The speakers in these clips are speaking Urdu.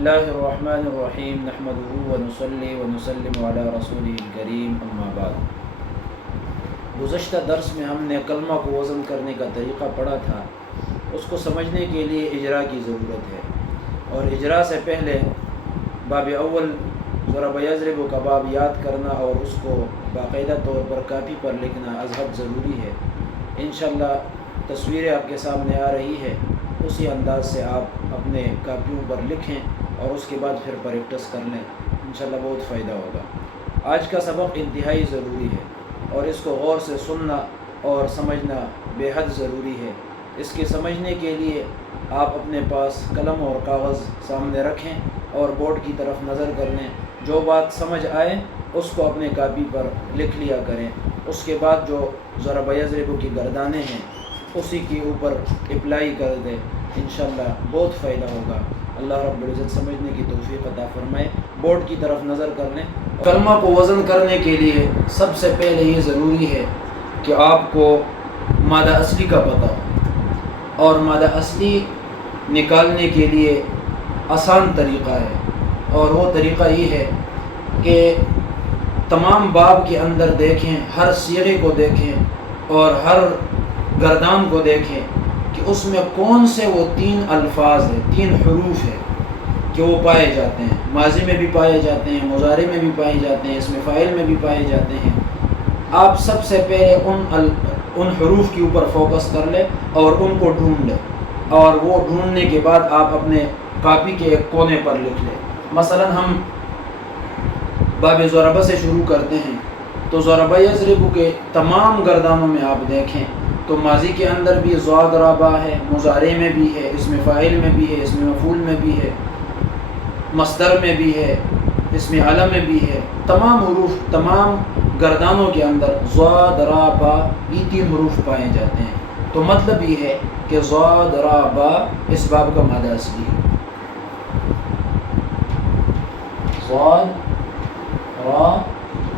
اللہ الرحمن الرحیم نحمدہ ونصلی ونسلم علی رسولہ الکریم اما بعد۔ گزشتہ درس میں ہم نے کلمہ کو وزن کرنے کا طریقہ پڑھا تھا۔ اس کو سمجھنے کے لیے اجرا کی ضرورت ہے، اور اجرا سے پہلے باب اول ضرب یضرب کا باب یاد کرنا اور اس کو باقاعدہ طور پر کاپی پر لکھنا از حد ضروری ہے۔ انشاءاللہ تصویریں آپ کے سامنے آ رہی ہے، اسی انداز سے آپ اپنے کاپیوں پر لکھیں اور اس کے بعد پھر پریکٹس کر لیں، انشاءاللہ بہت فائدہ ہوگا۔ آج کا سبق انتہائی ضروری ہے اور اس کو غور سے سننا اور سمجھنا بے حد ضروری ہے۔ اس کے سمجھنے کے لیے آپ اپنے پاس قلم اور کاغذ سامنے رکھیں اور بورڈ کی طرف نظر کر لیں۔ جو بات سمجھ آئے اس کو اپنے کاپی پر لکھ لیا کریں۔ اس کے بعد جو ضرب یضرب کی گردانیں ہیں اسی کے اوپر اپلائی کر دیں، انشاءاللہ بہت فائدہ ہوگا۔ اللہ رب العزت سمجھنے کی توفیق عطا فرمائے۔ بورڈ کی طرف نظر کر لیں۔ کلمہ کو وزن کرنے کے لیے سب سے پہلے یہ ضروری ہے کہ آپ کو مادہ اصلی کا پتہ ہو، اور مادہ اصلی نکالنے کے لیے آسان طریقہ ہے، اور وہ طریقہ یہ ہے کہ تمام باب کے اندر دیکھیں، ہر صیغے کو دیکھیں اور ہر گردان کو دیکھیں کہ اس میں کون سے وہ 3 الفاظ ہیں، 3 حروف ہیں کہ وہ پائے جاتے ہیں۔ ماضی میں بھی پائے جاتے ہیں، مضارع میں بھی پائے جاتے ہیں، اسم فاعل میں بھی پائے جاتے ہیں۔ آپ سب سے پہلے ان حروف کے اوپر فوکس کر لیں اور ان کو ڈھونڈ لیں، اور وہ ڈھونڈنے کے بعد آپ اپنے کاپی کے ایک کونے پر لکھ لیں۔ مثلا ہم باب ضربہ سے شروع کرتے ہیں، تو ضرب یضرب کے تمام گردانوں میں آپ دیکھیں تو ماضی کے اندر بھی ضاد رابع ہے، مضارع میں بھی ہے، اسم فاعل میں بھی ہے، اسم مفعول میں بھی ہے، مصدر میں بھی ہے، اسم علم میں بھی ہے۔ تمام حروف، تمام گردانوں کے اندر ضاد رابع یہ 3 حروف پائے جاتے ہیں۔ تو مطلب یہ ہے کہ ضاد رابع اس باب کا مادہ اصلی ہے۔ ضاد، را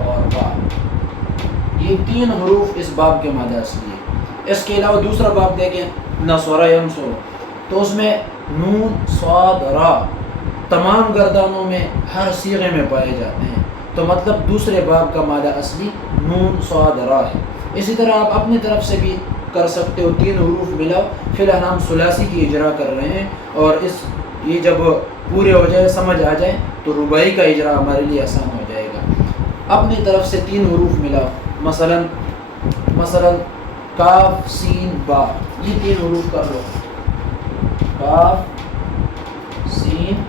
اور با، یہ 3 حروف اس باب کے مادہ اصلی ہے۔ اس کے علاوہ دوسرا باب دیکھیں، نصر ینصر، تو اس میں نون، صاد، را تمام گردانوں میں ہر صیغے میں پائے جاتے ہیں۔ تو مطلب دوسرے باب کا مادہ اصلی نون، صاد، را ہے۔ اسی طرح آپ اپنی طرف سے بھی کر سکتے ہو، 3 حروف ملاؤ۔ فی الحال ہم ثلاثی کی اجرا کر رہے ہیں، اور یہ جب پورے ہو جائے، سمجھ آ جائے، تو رباعی کا اجرا ہمارے لیے آسان ہو جائے گا۔ اپنی طرف سے 3 حروف ملاؤ، مثلا کاف، سین، با، یہ 3 حروف کر لو، کاف، سین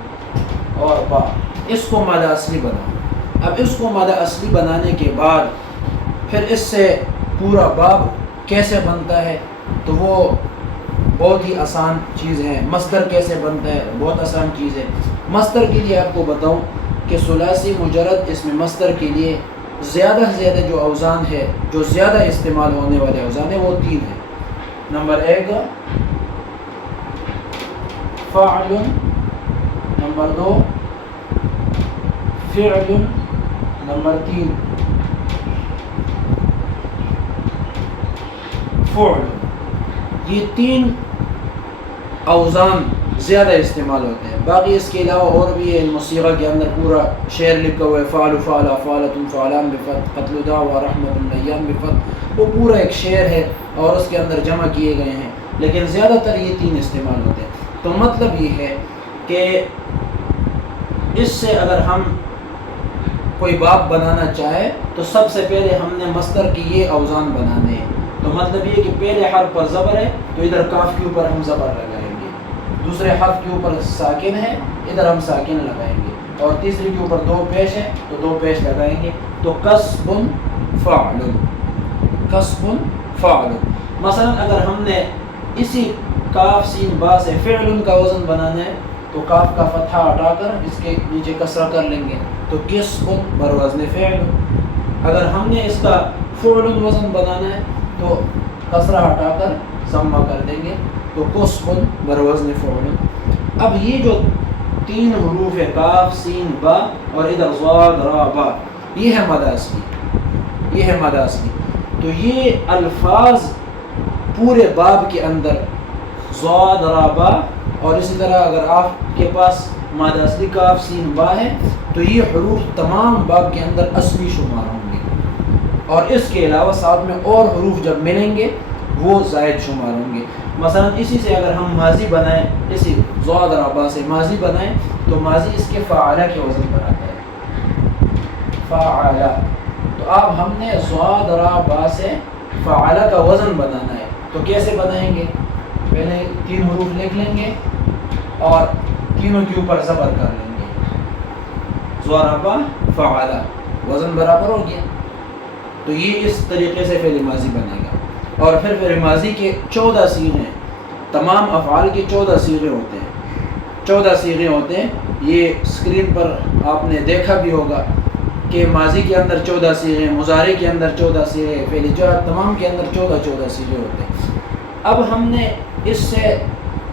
اور با، اس کو مادہ اصلی بناؤ۔ اب اس کو مادہ اصلی بنانے کے بعد پھر اس سے پورا باب کیسے بنتا ہے، تو وہ بہت ہی آسان چیز ہے۔ مصدر کیسے بنتا ہے، بہت آسان چیز ہے۔ مصدر کے لیے آپ کو بتاؤں کہ ثلاثی مجرد اسم مصدر کے لیے زیادہ سے زیادہ جو اوزان ہے، جو زیادہ استعمال ہونے والے اوزان ہیں، وہ 3 ہیں۔ نمبر 1 فعل، نمبر 2 فعل، نمبر 3 فعل۔ یہ 3 اوزان زیادہ استعمال ہوتے ہیں۔ باقی اس کے علاوہ اور بھی ہے، المصیغہ کے اندر پورا شعر لکھا ہوا ہے، فعل، فعلا، فعلۃ، فعلان بفتح، قتل دعوی، رحمۃ، نیان بفتح، وہ پورا ایک شعر ہے اور اس کے اندر جمع کیے گئے ہیں، لیکن زیادہ تر یہ 3 استعمال ہوتے ہیں۔ تو مطلب یہ ہے کہ اس سے اگر ہم کوئی باب بنانا چاہے تو سب سے پہلے ہم نے مصدر کی یہ اوزان بنانے ہیں۔ تو مطلب یہ کہ پہلے حرف پر زبر ہے تو ادھر کاف کے اوپر ہم زبر لگائیں گے، دوسرے حرف کے اوپر ساکن ہے، ادھر ہم ساکن لگائیں گے، اور تیسرے کے اوپر 2 پیش ہے تو 2 پیش لگائیں گے۔ تو کسب، فعل، کسب، فعل۔ مثلا اگر ہم نے اسی کاف، سین، با سے فعل کا وزن بنانا ہے تو کاف کا فتحہ ہٹا کر اس کے نیچے کسرہ کر لیں گے، تو کسب بروزن فعل۔ اگر ہم نے اس کا فعل وزن بنانا ہے تو کسرہ ہٹا کر ضمہ کر دیں گے، تو کسب بروزن فعل۔ اب یہ جو 3 حروف ہے، کاف، سین، با اور ادھر ضاد، را، با، یہ ہے مادہ اصلی، یہ ہے مادہ اصلی۔ تو یہ الفاظ پورے باب کے اندر ضاد، را، با، اور اسی طرح اگر آپ کے پاس مادہ اصلی کاف سین با ہے تو یہ حروف تمام باب کے اندر اصلی شمار ہوں گے، اور اس کے علاوہ ساتھ میں اور حروف جب ملیں گے وہ زائد شمار ہوں گے۔ مثلا اسی سے اگر ہم ماضی بنائیں، اسی ضاد را با سے ماضی بنائیں تو ماضی اس کے فعلہ کے وزن پر آتا ہے، فعلہ۔ تو اب ہم نے ضاد را با سے فعلہ کا وزن بنانا ہے، تو کیسے بنائیں گے؟ پہلے 3 حروف لکھ لیں گے اور تینوں کے اوپر زبر کر لیں گے، ضربہ فعلہ، وزن برابر ہو گیا۔ تو یہ اس طریقے سے فعل ماضی بنے گا۔ اور پھر فعل ماضی کے 14 صیغے، تمام افعال کے 14 صیغے ہوتے ہیں، 14 صیغے ہوتے ہیں۔ یہ اسکرین پر آپ نے دیکھا بھی ہوگا کہ ماضی کے اندر 14 صیغے، مضارع کے اندر 14 صیغے، فعل جر تمام کے اندر 14 صیغے ہوتے ہیں۔ اب ہم نے اس سے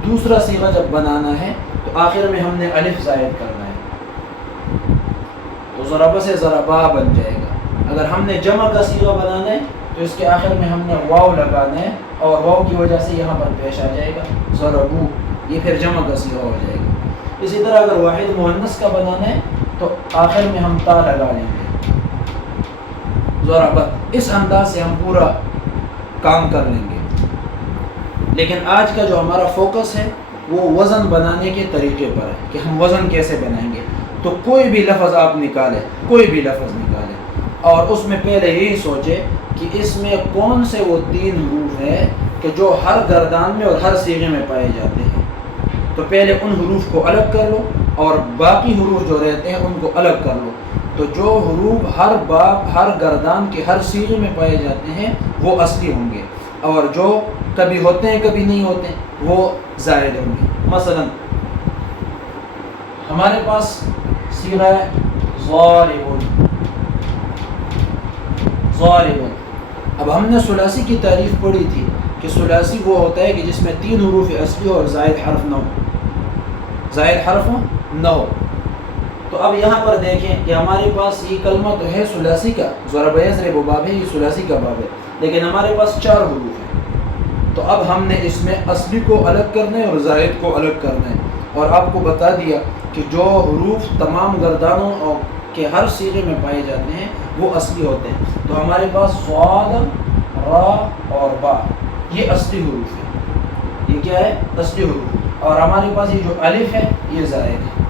دوسرا صیغہ جب بنانا ہے تو آخر میں ہم نے الف زائد کرنا ہے، تو ضربہ سے ضربا بن جائے گا۔ اگر ہم نے جمع کا صیغہ بنانا ہے تو اس کے آخر میں ہم نے واو لگانا ہے، اور واو کی وجہ سے یہاں پر پیش آ جائے گا ضربو، یہ پھر جمع کا صیغہ ہو جائے گا۔ اسی طرح اگر واحد مؤنث کا بنانا ہے تو آخر میں ہم تا لگا لیں گے، ضربت۔ اس انداز سے ہم پورا کام کر لیں گے۔ لیکن آج کا جو ہمارا فوکس ہے وہ وزن بنانے کے طریقے پر ہے کہ ہم وزن کیسے بنائیں گے۔ تو کوئی بھی لفظ آپ نکالیں، کوئی بھی لفظ نکالیں، اور اس میں پہلے یہی سوچے کہ اس میں کون سے وہ 3 حروف ہیں کہ جو ہر گردان میں اور ہر صیغے میں پائے جاتے ہیں۔ تو پہلے ان حروف کو الگ کر لو اور باقی حروف جو رہتے ہیں ان کو الگ کر لو۔ تو جو حروف ہر باب، ہر گردان کے ہر صیغے میں پائے جاتے ہیں وہ اصلی ہوں گے، اور جو کبھی ہوتے ہیں کبھی نہیں ہوتے وہ زائد ہوں گے۔ مثلا ہمارے پاس صیغہ ہے ضارب، ضارب۔ اب ہم نے ثلاثی کی تعریف پڑھی تھی کہ ثلاثی وہ ہوتا ہے کہ جس میں 3 حروف اصلی اور زائد حرف نہ ہو، زائد حرف نہ ہو۔ تو اب یہاں پر دیکھیں کہ ہمارے پاس یہ کلمہ تو ہے ثلاثی کا، ضرب یضرب باب ہے، یہ ثلاثی کا باب ہے، لیکن ہمارے پاس 4 حروف ہیں۔ تو اب ہم نے اس میں اصلی کو الگ کرنا ہے اور زائد کو الگ کرنا ہے، اور آپ کو بتا دیا کہ جو حروف تمام گردانوں کے ہر صیغے میں پائے جاتے ہیں وہ اصلی ہوتے ہیں۔ تو ہمارے پاس صاد، را اور با یہ اصلی حروف ہے، یہ کیا ہے؟ اصلی حروف۔ اور ہمارے پاس یہ جو الف ہے یہ زائد ہے۔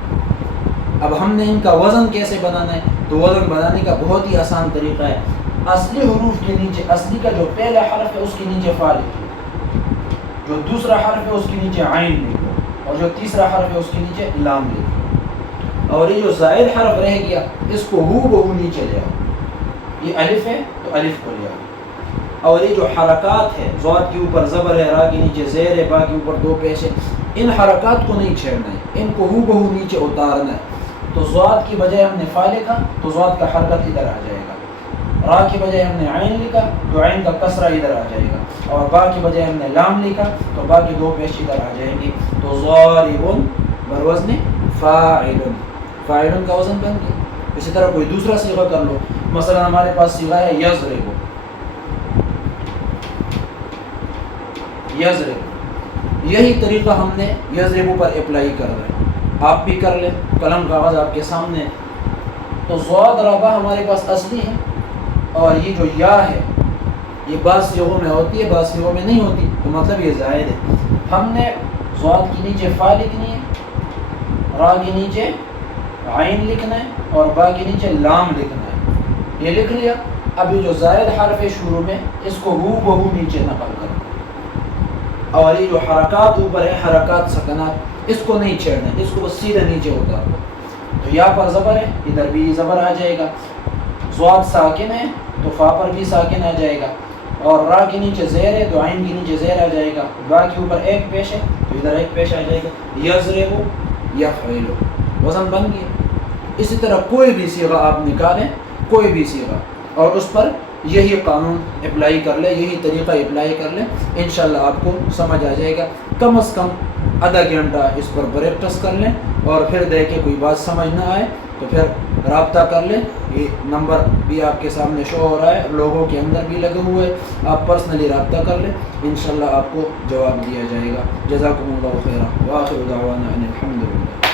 اب ہم نے ان کا وزن کیسے بنانا ہے؟ تو وزن بنانے کا بہت ہی آسان طریقہ ہے۔ اصلی حروف کے نیچے، اصلی کا جو پہلا حرف ہے اس کے نیچے فا لکھو، جو دوسرا حرف ہے اس کے نیچے عین لکھو، اور جو تیسرا حرف ہے اس کے نیچے لام لکھو، اور یہ جو زائد حرف رہ گیا اس کو ہو بہو نیچے لے آؤ۔ یہ الف ہے تو الف کو لے آؤ، اور یہ جو حرکات ہے، ضاد کے اوپر زبر ہے، را کے نیچے زیر ہے، با کے اوپر 2 پیش ہے، ان حرکات کو نہیں چھیڑنا ہے، ان کو ہو بہو نیچے اتارنا ہے۔ تو ضاد کی بجائے ہم نے فا لکھا تو ضاد کا حرکت ادھر آ جائے گا، را کی بجائے ہم نے عین لکھا تو عین کا کسرہ ادھر آ جائے گا، اور با کی بجائے ہم نے لام لکھا تو با کی 2 پیش ادھر آ جائیں گی۔ تو ضارب بروزن فاعل، فاعل کا وزن بن گیا۔ اسی طرح کوئی دوسرا صیغہ کر لو، مثلا ہمارے پاس صیغہ ہے یضرب، یضرب، یہی طریقہ ہم نے یضرب پر اپلائی کر رہے ہیں، آپ بھی کر لیں، قلم کاغذ آپ کے سامنے۔ تو ضاد ربا ہمارے پاس اصلی ہے، اور یہ جو یا ہے یہ بعض صیغوں میں ہوتی ہے بعض صیغوں میں نہیں ہوتی، تو مطلب یہ زائد ہے۔ ہم نے ضاد کے نیچے فا لکھنی ہے، را کے نیچے عین لکھنا ہے، اور با کے نیچے لام لکھنا ہے، یہ لکھ لیا۔ اب یہ جو زائد حرف ہے شروع میں اس کو ہو بہو نیچے نقل کرو، اور یہ جو حرکات اوپر ہے حرکات سکنات اس کو نہیں چھیڑنا ہے، اس کو بس سیدھا نیچے اتار دو۔ تو یا پر زبر ہے، ادھر بھی زبر آ جائے گا، ضاد ساکن ہے تو فا پر بھی ساکن آ جائے گا، اور را کے نیچے زیر ہے تو عین کے نیچے زیر آ جائے گا، با کے اوپر 1 پیش ہے تو ادھر 1 پیش آ جائے گا۔ یضرب یفعل، وزن بن گیا۔ اسی طرح کوئی بھی صیغہ آپ نکالیں، کوئی بھی صیغہ، اور اس پر یہی قانون اپلائی کر لیں، یہی طریقہ اپلائی کر لیں، انشاءاللہ آپ کو سمجھ آ جائے گا۔ کم از کم آدھا گھنٹہ اس پر پریکٹس کر لیں، اور پھر دیکھیں کوئی بات سمجھ نہ آئے تو پھر رابطہ کر لیں۔ یہ نمبر بھی آپ کے سامنے شو ہو رہا ہے، لوگوں کے اندر بھی لگے ہوئے، آپ پرسنلی رابطہ کر لیں، انشاءاللہ آپ کو جواب دیا جائے گا۔ جزاکم اللہ خیرا، وآخر دعوانا ان الحمد للہ۔